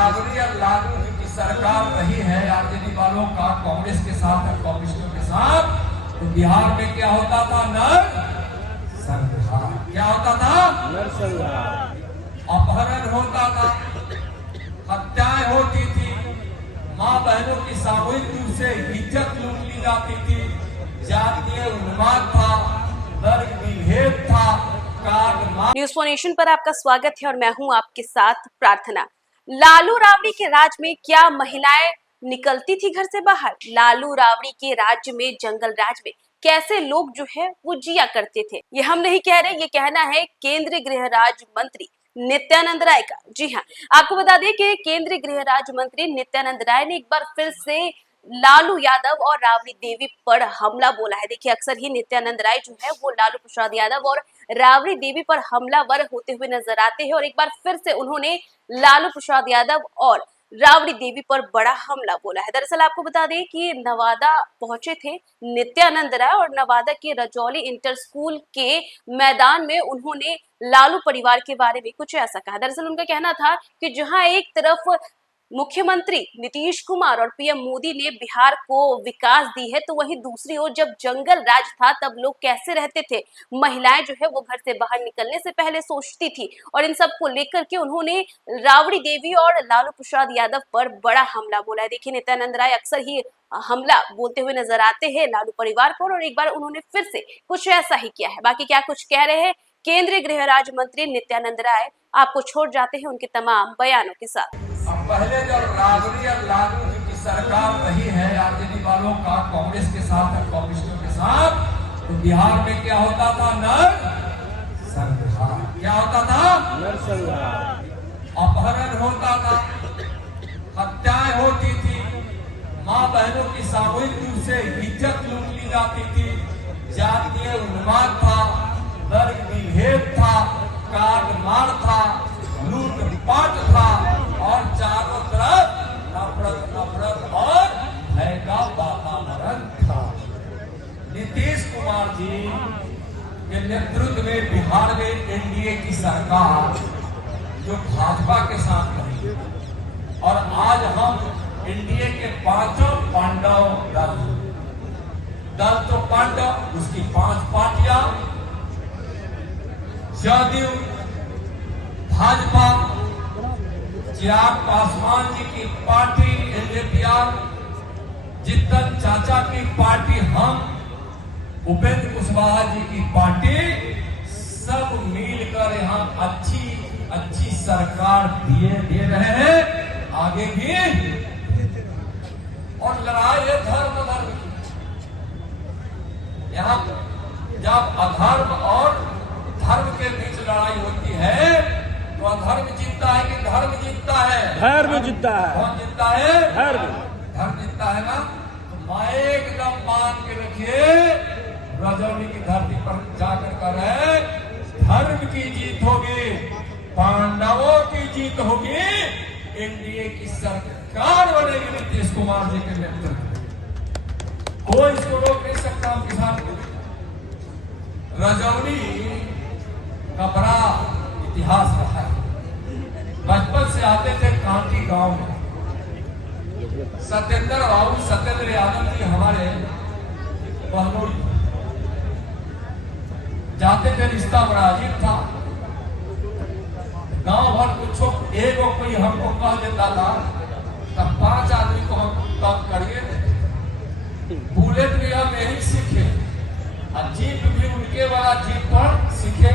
राबड़ी और लालू जी की सरकार रही है आरजेडी वालों का कांग्रेस के साथ और कम्युनिस्टों के साथ, तो बिहार में क्या होता था? नरसंहार। क्या होता था? नरसंहार। अपहरण होता था, हत्याएं होती थी, माँ बहनों की सामूहिक रूप से इज्जत लूट ली जाती थी, जातीय उन्माद था, वर्ग विभेद था, न्यूज़ फॉर नेशन पर आपका स्वागत है और मैं हूं आपके साथ प्रार्थना। लालू राबड़ी के राज में क्या महिलाएं निकलती थी घर से बाहर? लालू राबड़ी के राज्य में, जंगल राज में कैसे लोग जो है वो जिया करते थे? ये हम नहीं कह रहे, ये कहना है केंद्रीय गृह राज्य मंत्री नित्यानंद राय का। जी हाँ, आपको बता दें कि केंद्रीय गृह राज्य मंत्री नित्यानंद राय ने एक बार फिर से लालू यादव और राबड़ी देवी पर हमला बोला है। देखिए, अक्सर ही नित्यानंद राय जो है वो लालू प्रसाद यादव और राबड़ी देवी पर हमलावर होते हुए नजर आते हैं और एक बार फिर से उन्होंने लालू प्रसाद यादव और राबड़ी देवी पर बड़ा हमला बोला है। दरअसल आपको बता दें कि नवादा पहुंचे थे नित्यानंद राय और नवादा के रजौली इंटर स्कूल के मैदान में उन्होंने लालू परिवार के बारे में कुछ ऐसा कहा। दरअसल उनका कहना था कि जहां एक तरफ मुख्यमंत्री नीतीश कुमार और पीएम मोदी ने बिहार को विकास दी है, तो वहीं दूसरी ओर जब जंगल राज था तब लोग कैसे रहते थे? महिलाएं जो है वो घर से बाहर निकलने से पहले सोचती थी और इन सब को लेकर के उन्होंने राबड़ी देवी और लालू प्रसाद यादव पर बड़ा हमला बोला है। देखिए, नित्यानंद राय अक्सर ही हमला बोलते हुए नजर आते हैं लालू परिवार पर और एक बार उन्होंने फिर से कुछ ऐसा ही किया है। बाकी क्या कुछ कह रहे हैं केंद्रीय गृह राज्य मंत्री नित्यानंद राय, आपको छोड़ जाते हैं उनके तमाम बयानों के साथ। पहले जब राबड़ी और लालू जी की सरकार रही है आरजेडी वालों का कांग्रेस के साथ और कम्युनिस्टों के साथ, तो बिहार में क्या होता था? नरसंहार। क्या होता था? नरसंहार। अपहरण होता था, हत्याएं होती थी, माँ बहनों की सामूहिक रूप से इज्जत लूट ली जाती थी, जातीय उन्माद था, वर्ग विभेद था, काटमार था, लूटपाट था और चारों तरफ नफरत और भय का वातावरण था। नीतीश कुमार जी के नेतृत्व में बिहार में एनडीए की सरकार जो भाजपा के साथ रही और आज हम एनडीए के पांचों पांडव दल तो पांडव, उसकी 5 पार्टियां, जदयू, भाजपा, चिराग पासवान जी की पार्टी एलजेपीआर, जितन चाचा की पार्टी हम, उपेंद्र कुशवाहा जी की पार्टी, सब मिलकर यहाँ अच्छी सरकार दे रहे हैं, आगे भी। और लड़ाई है धर्म की। यहाँ जब अधर्म और धर्म के बीच लड़ाई होती है तो अधर्म जीतता है कि धर्म जीतता है? धर्म जीतता है। कौन जीतता है? धर्म जीतता है ना। तो माइक एकदम मान के रखिए, रजौली की धरती पर जाकर कर रहे, धर्म की जीत होगी, पांडवों की जीत होगी, एनडीए की सरकार बनेगी नीतीश कुमार जी के नेतृत्व में। कोई इसको रोक नहीं सकता। हम किसान को रजौली का बड़ा इतिहास रहा है। बचपन से आते थे कांटी गांव में। सत्येंद्र यादव जी हमारे बहनोई जाते थे, रिश्ता बड़ा अजीब था। गांव भर कुछ एगो कोई हमको कह देता था तब 5 आदमी को हम तब करिए देते। बुलेट भी हम यही सीखे, जीप भी उनके वाला जीप पर सीखे।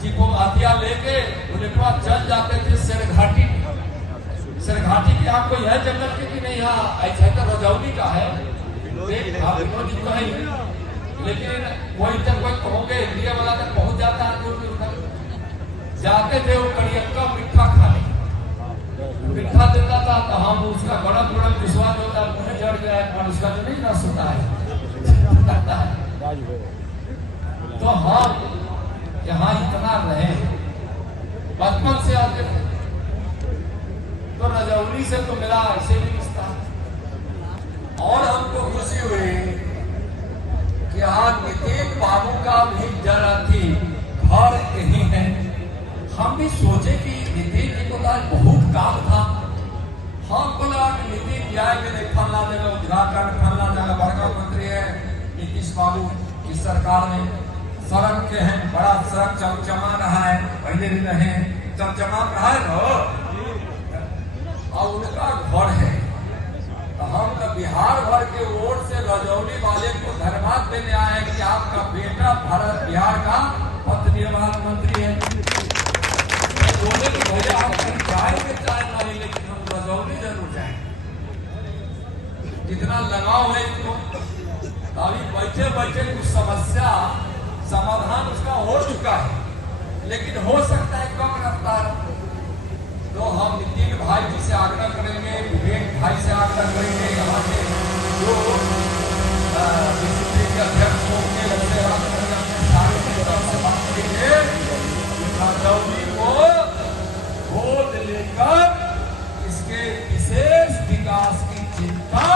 जीपो आतिया लेके बुलेटवा चल जाते थे शेरघाटी। शेरघाटी की आपको यह जंगल की नहीं, यहाँ ऐसा तो रजौली का है, लेकिन वही तक कोई कहोगे इंडिया वाला तक पहुंच जाता है। जो भी जाते थे वो कड़ियक्का मिठा खाने, मिठा देता था तो हम उसका बड़ा विश्वास होता है, मुझे जड़ गया है, उसका जो नहीं रस होता है। तो हम यहाँ इतना रहे, बचपन से आते थे, तो रजौली से तो मिला ऐसे भी रिश्ता। और हमको खुशी हुई कि आज नीतीश बाबू का भी जरा थी घर यही है। हम भी सोचे कि नीतीश जी को तो आज बहुत काम था, जाए कि नहीं फलना जगह उद्घाटन, फलना जगह बड़का मंत्री है नीतीश बाबू की सरकार में सड़क के हैं, बड़ा सड़क चमचमा रहा है, पहले भी रहे चमचमा रहा है ना, और उनका घर है। तो हम तो बिहार भर के वोट से रजौली वाले को धन्यवाद देने आए हैं कि आपका बेटा भारत बिहार का पथ निर्माण मंत्री है। बोले कि भैया आप जाएंगे चाहे नहीं, लेकिन हम रजौली जरूर जाएंगे। कितना लगाव है इनको, अभी बैठे बैठे कुछ समस्या समाधान उसका हो चुका है, लेकिन हो सकता है कम रफ्तार। तो हम नितिन भाई जी से आग्रह करेंगे, विवेक भाई से आग्रह करेंगे, यहाँ के जो बीसीसी के अध्यक्ष होंगे उनसे सारे से बात करेंगे, रजौली को गोद लेकर इसके विशेष विकास की चिंता,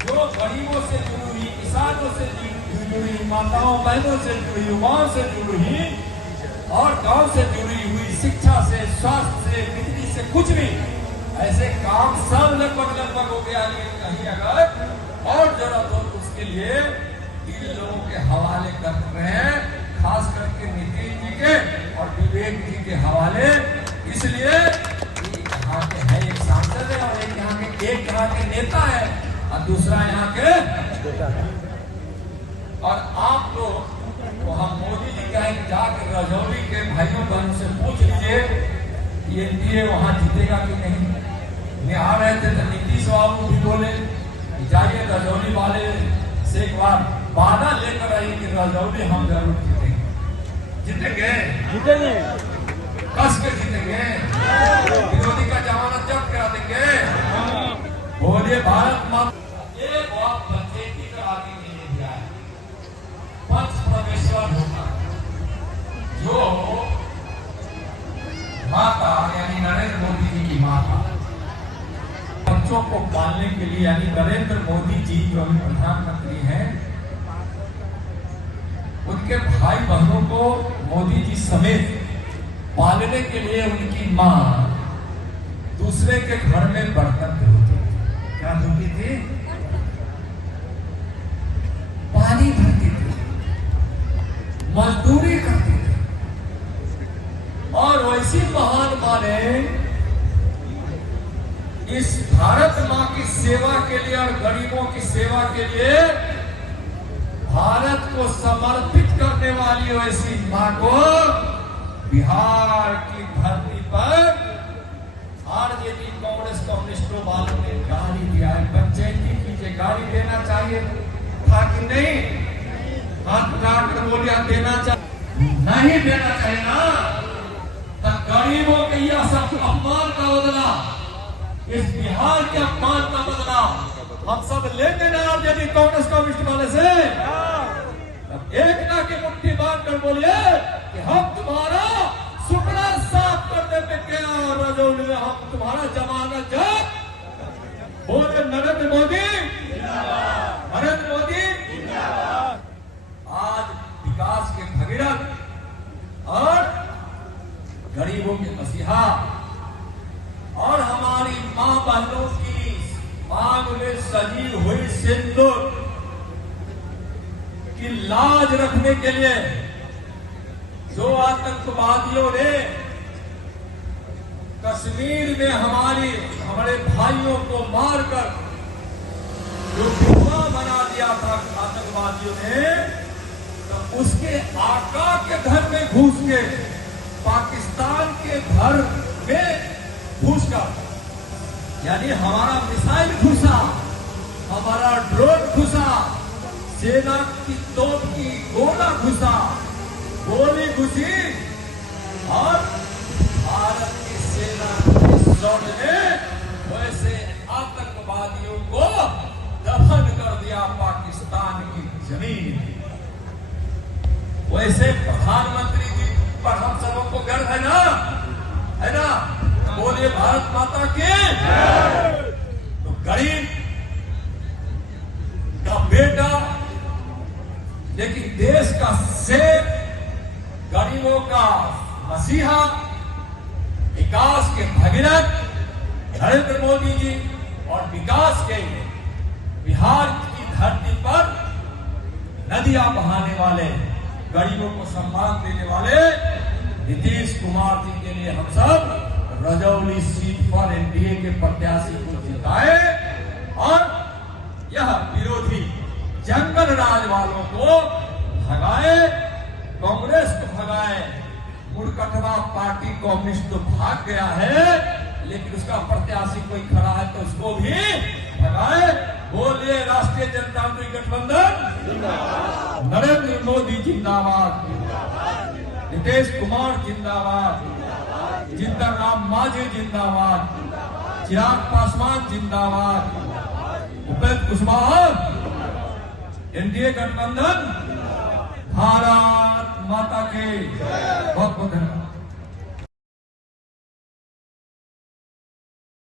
जो गरीबों से जुड़ी हुई, किसानों से जुड़ी हुई, माताओं बहनों से जुड़ी, युवाओं से जुड़ी हुई और गांव से जुड़ी हुई, शिक्षा से, स्वास्थ्य से, बिजली से, कुछ भी ऐसे काम सब लगभग हो गया। कहीं अगर और जरूरत हो तो उसके लिए इन लोगों के हवाले कर रहे हैं, खास करके नितिन जी के और विवेक जी के हवाले। इसलिए यहाँ के है एक सांसद है और एक यहाँ के नेता है और दूसरा यहाँ के, और आप लोग तो हम मोदी जी कहें जाकर रजौली के भाइयों बहनों से पूछ लीजिए ये एनडीए वहां जीतेगा कि नहीं। आ रहे थे तो नीतीश बाबू भी बोले जाइए रजौली वाले से एक बार वादा लेकर आइए कि रजौली हम जरूर जीतेंगे, जीतेंगे, कस के जीतेंगे, विरोधी का जमानत जब्त करा देंगे। बोलिए भारत माता। ये बहुत पंचायती करा के नहीं दिया है, पंच परमेश्वर होगा, जो माता यानी नरेंद्र मोदी जी की माता बच्चों को पालने के लिए, यानी नरेंद्र मोदी जी जो अभी प्रधानमंत्री हैं, उनके भाई बहनों को मोदी जी समेत पालने के लिए उनकी मां दूसरे के घर में बर्तन धोती थी। क्या धोती थी? पानी भरती थी, मजदूरी करती थी। और वैसी महान मां ने इस भारत मां की सेवा के लिए और गरीबों की सेवा के लिए भारत को समर्पित करने वाली वैसी मां को बिहार की धरती पर आरजेडी कांग्रेस कम्युनिस्टों वालों ने गाली दिया है। पंचायती कीजिए, गाली देना चाहिए था कि नहीं? हाथ उठाकर बोलिए देना चाहिए, नहीं देना चाहिए ना। तो गरीबों के यह सब अपमान का बदला, इस बिहार के अपमान का बदला हम सब लेंगे ना आरजेडी कांग्रेस कम्युनिस्ट वाले से। अब एक ना की मुट्ठी बांध कर बोलिए कि हम तुम्हारा सुपना साफ करने पे क्या, रजौली में हम तुम्हारा जमानत जब्त। बोले नरेंद्र मोदी, नरेंद्र मोदी। आज विकास के भगीरथ और गरीबों के मसीहा और हमारी मां बहनों की मांग में सजी हुई सिंदूर की लाज रखने के लिए जो आतंकवादियों ने कश्मीर में हमारे भाइयों को मारकर जो विधवा बना दिया था आतंकवादियों ने, तो उसके आका के घर में घुस के, पाकिस्तान के घर में घुसकर, यानी हमारा मिसाइल घुसा, हमारा ड्रोन घुसा, सेना की तोप की गोला घुसा, गोली घुसी और भारत की सेना ने वैसे आतंकवादियों को दफन कर दिया पाकिस्तान की जमीन। वैसे प्रधानमंत्री जी पर हम सबों को गर्व है ना, है ना? बोलिए भारत माता के। तो गरीब का बेटा, लेकिन देश का शेर, गरीबों का मसीहा, विकास के भगीरथ नरेंद्र मोदी जी और विकास के बिहार की धरती पर नदियां बहाने वाले, गरीबों को सम्मान देने वाले नीतीश कुमार जी के लिए हम सब रजौली सीट पर एनडीए के प्रत्याशी को जिताए और यह विरोधी जंगल राज वालों को भगाए, कांग्रेस को भगाए। मुड़कटवा पार्टी कम्युनिस्ट तो भाग गया है, लेकिन उसका प्रत्याशी कोई खड़ा है तो उसको भी भगाए। बोले राष्ट्रीय जनतांत्रिक गठबंधन, नरेंद्र मोदी जिंदाबाद, नीतीश कुमार जिंदाबाद, जिंदर राम मांझी जिंदाबाद, चिराग पासवान जिंदाबाद, उपेंद्र कुशवाहा, एनडीए गठबंधन, भारत माता के